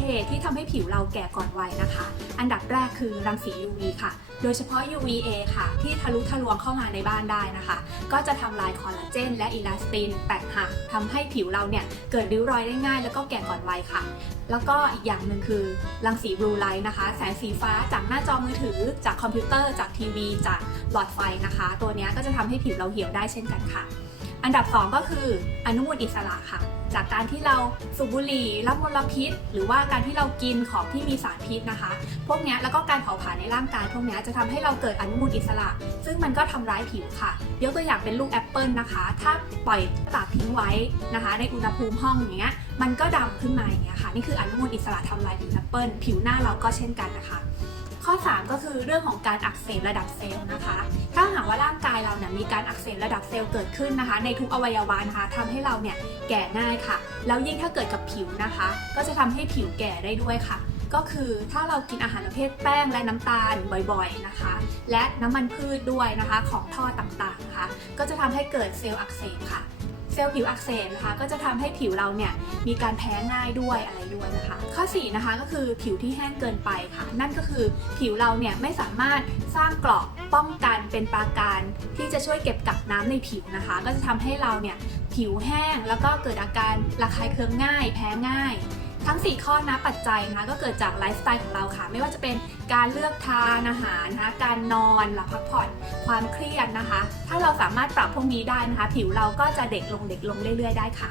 เหตุที่ทำให้ผิวเราแก่ก่อนวัยนะคะ อันดับแรกคือรังสี UV ค่ะ โดยเฉพาะ UVA ค่ะ ที่ทะลุทะลวงเข้ามาในบ้านได้นะคะ ก็จะทำลายคอลลาเจนและอิลาสตินแตกหักทำให้ผิวเราเนี่ยเกิดริ้วรอยได้ง่าย แล้วก็แก่ก่อนวัยค่ะ แล้วก็อีกอย่างหนึ่งคือรังสีบลูไลท์นะคะ แสงสีฟ้าจากหน้าจอมือถือ จากคอมพิวเตอร์ จากทีวี จากหลอดไฟนะคะ ตัวเนี้ยก็จะทำให้ผิวเราเหี่ยวได้เช่นกันค่ะ อันดับ 2 ก็คืออนุมูลอิสระค่ะ จากการที่เราสูบบุหรี่รับมลพิษ หรือว่าการที่เรากินของที่มีสารพิษนะคะ พวกนี้แล้วก็การเผาผลาญในร่างกายพวกนี้จะทำให้เราเกิดอนุมูลอิสระ ซึ่งมันก็ทำร้ายผิวค่ะยกตัวอย่างเป็นลูกแอปเปิลนะคะ ถ้าปล่อยตากทิ้งไว้นะคะ ในอุณหภูมิห้องอย่างเงี้ยมันก็ดำขึ้นมาอย่างเงี้ยค่ะนี่คืออนุมูลอิสระทำลายผิวแอปเปิลผิวหน้าเราก็เช่นกันนะคะ ข้อ 3 ก็คือเรื่องของการอักเสบระดับเซลล์นะคะ ถ้าหากว่าร่างกายเราเนี่ยมีการอักเสบระดับเซลล์เกิดขึ้นนะคะ ในทุกอวัยวะนะคะทำให้เราเนี่ยแก่ง่ายค่ะ แล้วยิ่งถ้าเกิดกับผิวนะคะ ก็จะทำให้ผิวแก่ได้ด้วยค่ะ ก็คือถ้าเรากินอาหารประเภทแป้งและน้ำตาลบ่อยๆนะคะ และน้ำมันพืชด้วยนะคะของทอดต่างๆนะคะ ก็จะทำให้เกิดเซลล์อักเสบค่ะ เซลล์ผิวอักเสบนะคะ ก็จะทำให้ผิวเราเนี่ยมีการแพ้ง่ายด้วยอะไรด้วยนะคะ ข้อ4นะคะก็คือผิวที่แห้งเกินไปค่ะ นั่นก็คือผิวเราเนี่ยไม่สามารถสร้างเกราะป้องกันเป็นปราการที่จะช่วยเก็บกักน้ำในผิวนะคะ ก็จะทำให้เราเนี่ยผิวแห้งแล้วก็เกิดอาการระคายเคืองง่าย แพ้ง่าย 4 ข้อนะปัจจัยนะคะก็เกิดจากไลฟ์สไตล์ของเราค่ะ ไม่ว่าจะเป็นการเลือกทานอาหารนะคะการนอนหลับพักผ่อนความเครียดนะคะ ถ้าเราสามารถปรับพวกนี้ได้นะคะ ผิวเราก็จะเด็กลงเด็กลงเรื่อย ๆ ได้ค่ะ